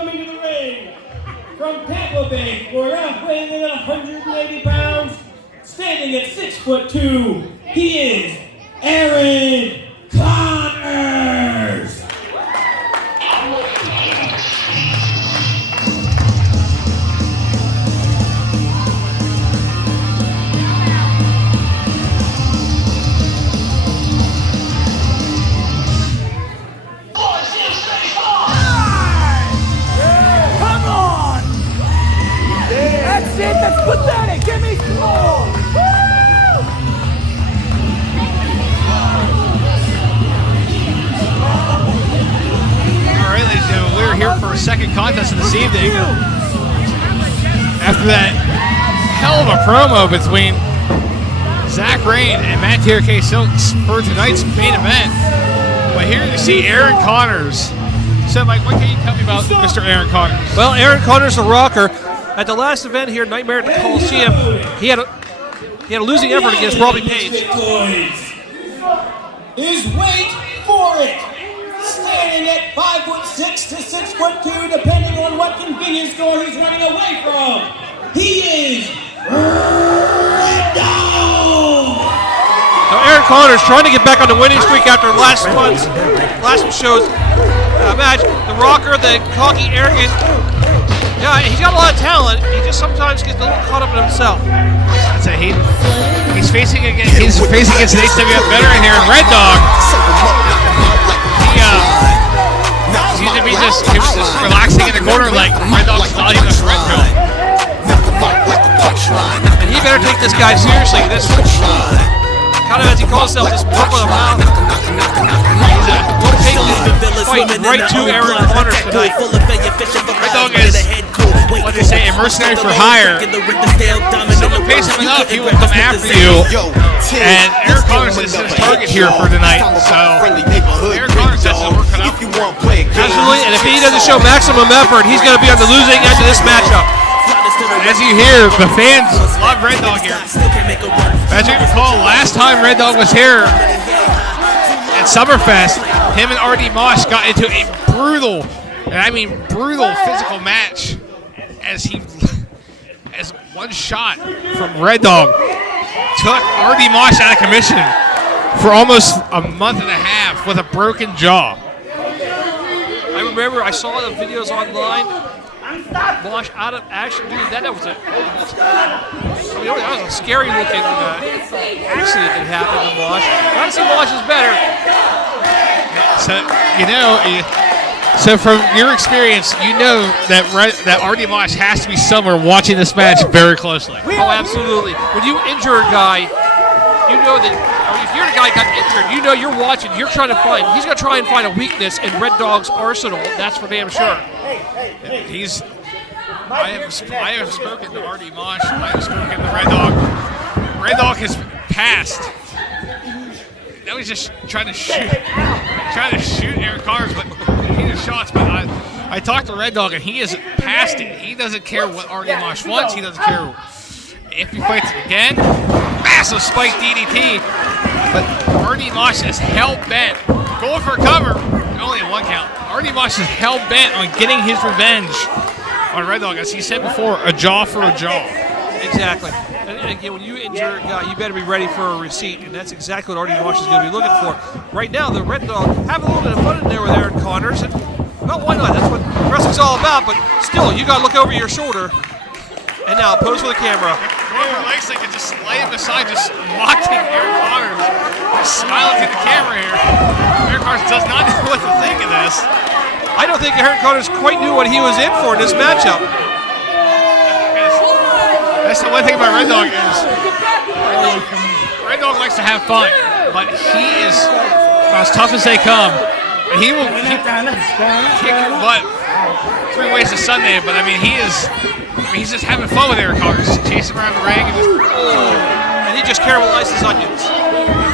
Coming to the ring from Tampa Bay, Florida, weighing in at 180 pounds, standing at 6'2", he is ARAWN CONNERS. That's pathetic! Give me some more! Alright, ladies and gentlemen, we're here for a second contest of this evening. After that hell of a promo between Zach Rain and Matt TRK Silks for tonight's main event. But here you see ARAWN CONNERS. So, Mike, what can you tell me about Mr. ARAWN CONNERS? Well, ARAWN CONNERS, the rocker. At the last event here, Nightmare at the Coliseum, he had a losing effort against Robbie Page. Is wait for it. Standing at 5'6" to 6'2", depending on what convenience store he's running away from. He is Red Dog. Now, ARAWN CONNERS trying to get back on the winning streak after last show's match. The rocker, the cocky, arrogant. Yeah, he's got a lot of talent. He just sometimes gets a little caught up in himself. I'd say he's facing against an HWF veteran here in Red Dog. He seems to be just relaxing in the corner like Red Dog's not even a red pill. And he better take this guy seriously. This kind of, as he calls himself, this purple of the mouth. We'll take this fight right to ARAWN CONNERS tonight. Red Dog is, what they say, a mercenary for hire. If someone pays him enough, he will come after you. And ARAWN CONNERS is his target here for tonight. So ARAWN CONNERS has to work it up. Absolutely, and if he doesn't show maximum effort, he's going to be on the losing end of this matchup. As you hear, the fans love Red Dog here. As you recall, last time Red Dog was here at Summerfest, him and RD Mosh got into a brutal, and I mean brutal, physical match as one shot from Red Dog took RD Mosh out of commission for almost a month and a half with a broken jaw. I remember I saw the videos online. Mosh out of action, dude. That was that was a scary looking accident that happened to Mosh. I see Mosh is better. So from your experience, you know that RD Mosh has to be somewhere watching this match very closely. Oh, absolutely. When you injure a guy, you know that. If you're the guy who got injured, you know you're watching. You're trying to find. He's going to try and find a weakness in Red Dog's arsenal. That's for damn sure. I have spoken to RD Mosh. I have spoken to Red Dog. Red Dog has passed. Now he's just trying to shoot ARAWN CONNERS, but he just shots. But I talked to Red Dog, and he is past it. He doesn't care what RD Mosh wants. He doesn't care if he fights again. Massive spike DDT. But RD Mosh is hell-bent. Going for a cover. Only a one count. RD Mosh is hell-bent on getting his revenge on Red Dog. As he said before, a jaw for a jaw. Exactly. And again, when you injure a guy, you better be ready for a receipt. And that's exactly what RD Mosh is going to be looking for. Right now, the Red Dog have a little bit of fun in there with ARAWN CONNERS. And, well, why not? That's what wrestling's all about. But still, you got to look over your shoulder. And now, pose for the camera. Rover Lexley can just lay him aside, just mocking ARAWN CONNERS. Just smiling to the camera here. ARAWN CONNERS does not know what to think of this. I don't think ARAWN CONNERS quite knew what he was in for in this matchup. That's the one thing about Red Dog is Red Dog likes to have fun, but he is as tough as they come. And he will kick your butt 3 ways to Sunday, but I mean he's just having fun with ARAWN CONNERS, chasing around the ring and he just caramelizes onions.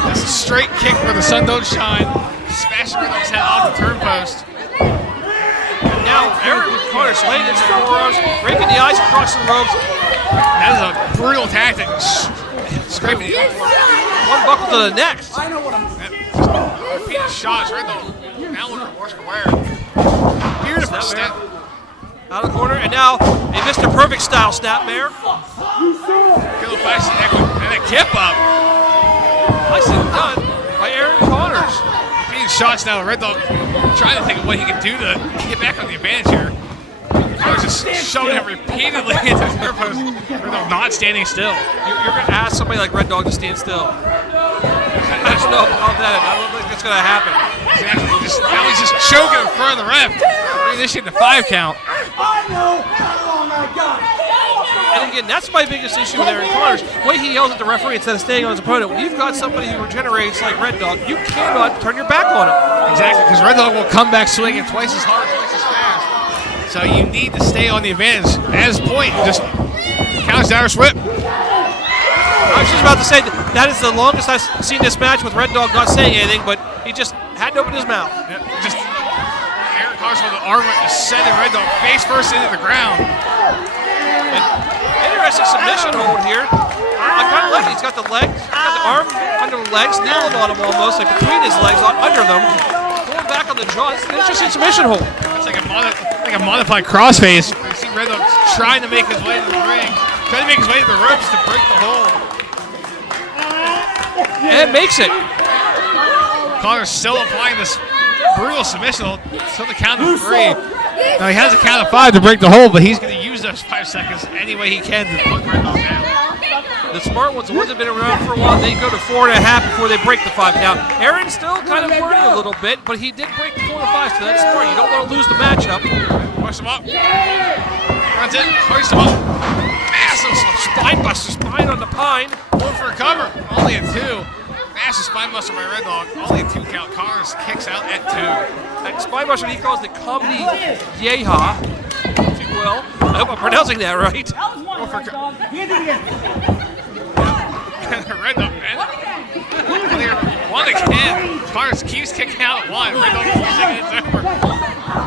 That's a straight kick where the sun don't shine, smashing Red Dog's head off the turn post. And now ARAWN CONNERS laying his forearms, breaking the eyes across the ropes. That is a brutal tactic. Scraping one buckle to the next. I know what I'm repeated shots. Red Dog now looking worse for wear. Beautiful step. Out of the corner, and now a Mr. Perfect style snapmare. Good old fashioned neck and a kip up. Nicely done by ARAWN Conners. Being shots now. Red Dog trying to think of what he can do to get back on the advantage here. Conners just shoving it repeatedly into his near post. Red Dog not standing still. You're going to ask somebody like Red Dog to stand still. I don't know about that. I don't think that's going to happen. Exactly. Now he's just choking in front of the ref. Reinitiating the 5 count. And again, that's my biggest issue with ARAWN Conners. The way he yells at the referee instead of staying on his opponent. When you've got somebody who regenerates like Red Dog, you cannot turn your back on him. Exactly, because Red Dog will come back swinging twice as hard, twice as fast. So you need to stay on the advantage. At his point, just counters Irish whip. I was just about to say that is the longest I've seen this match with Red Dog not saying anything, but he just hadn't opened his mouth. Yep, just ARAWN Conners with the arm just sending Red Dog face first into the ground. Interesting submission hold here. I kind of like it. He's got the legs, he's got the arm under the legs, kneeling on him almost, like between his legs, under them, pulling back on the jaw. It's an interesting submission hold. It's like a modified crossface. You see Red Dog trying to make his way to the ring, trying to make his way to the ropes to break the hold. And makes it. Conners still applying this brutal submission hold till the count of 3. Now he has a count of 5 to break the hold, but he's going to use those 5 seconds any way he can to put Red Dog down. The smart ones, the ones that have been around for a while, they go to 4.5 before they break the 5 count. ARAWN still kind of learning a little bit, but he did break the 4 to 5, so that's smart. You don't want to lose the matchup. Push him up. Runs in, hoist him up. Massive Spine buster, spine on the pine. going for a cover. Only a 2. Massive spine buster by Red Dog. Only a 2 count. Conners kicks out at 2. That spine buster he calls the comedy yeha, if you will. I hope I'm pronouncing that right. Go for Red Dog, man. One again. Conners keeps kicking out at 1. Red Dog using it. It's over.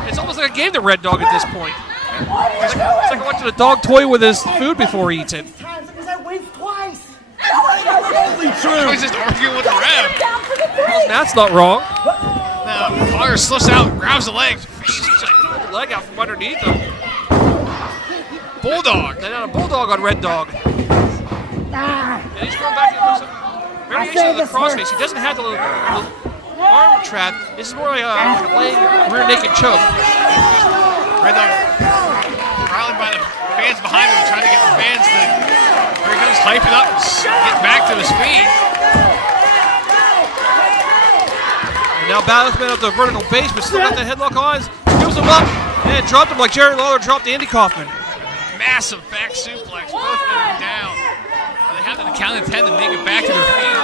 It's almost like a game to Red Dog at this point. It's like watching a dog toy with his food before he eats it. He's just arguing with the ref. Well, that's not wrong. Now, Conners slips out, grabs the leg. Pulled the leg out from underneath him. Bulldog. And then a bulldog on Red Dog. And he's going back into some variation of the crossface. He doesn't have the arm trap. This is more like a laying rear naked choke. Red Dog rallied by the fans behind him, trying to get the fans to. There he goes, hyping up, getting back to his feet. And now Battleman up the vertical base, but still got that headlock on. Gives him up and dropped him like Jerry Lawler dropped Andy Kaufman. Massive back suplex, both men are down. They have to count of 10 to make it back to their feet.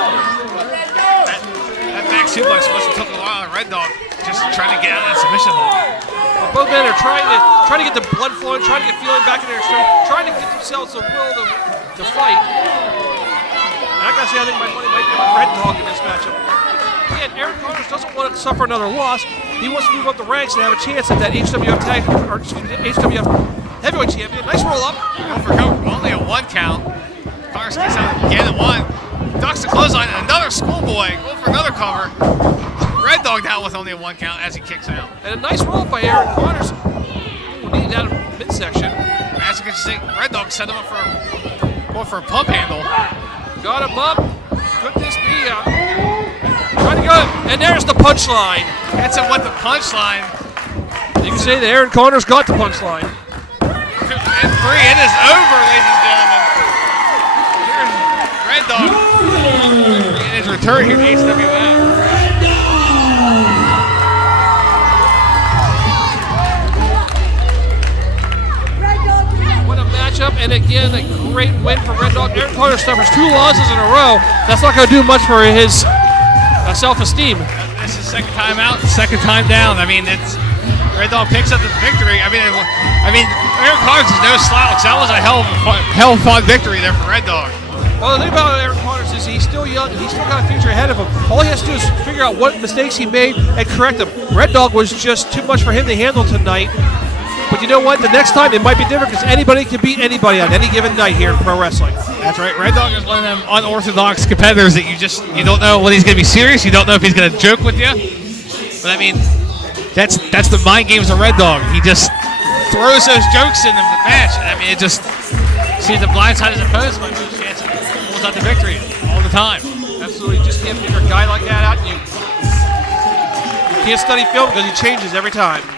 That back suplex must have took a while on Red Dog, just trying to get out of that submission hold. But both men are trying to get the blood flowing, trying to get feeling back in their strength, trying to get themselves the will to fight. And I gotta say, I think my money might be on Red Dog in this matchup. Again, ARAWN Conners doesn't want to suffer another loss. He wants to move up the ranks and have a chance at that HWF HWF heavyweight champion. Nice roll up. Go for cover, only a 1 count. Conners kicks out again at 1. Ducks the clothesline, and another schoolboy. Go for another cover. Red Dog down with only a 1 count as he kicks out. And a nice roll up by ARAWN Conners. Needed out of midsection. As you can see, Red Dog set him up for a pump handle. Got him up. Could this be trying to go? And there's the punchline. Hits him with the punchline. You can say that ARAWN Conners got the punchline. And 3, it is over, ladies and gentlemen. Here's Red Dog in his return here to HWF. What a matchup, and again, a great win for Red Dog. ARAWN Conners suffers 2 losses in a row. That's not going to do much for his self-esteem. This is second time out, second time down. I mean, it's Red Dog picks up the victory. I mean, ARAWN Conners is no slouch. That was a hell of a fought victory there for Red Dog. Well, the thing about ARAWN Conners is he's still young and he's still got a future ahead of him. All he has to do is figure out what mistakes he made and correct them. Red Dog was just too much for him to handle tonight. But you know what? The next time it might be different because anybody can beat anybody on any given night here in pro wrestling. That's right. Red Dog is one of them unorthodox competitors that you don't know when he's going to be serious. You don't know if he's going to joke with you. But I mean, that's the mind games of Red Dog. He just throws those jokes in the match. I mean, it just sees the blind side of his opponents might be a chance and pulls out the victory all the time. Absolutely. Just can't figure a guy like that out. You can't study film because he changes every time.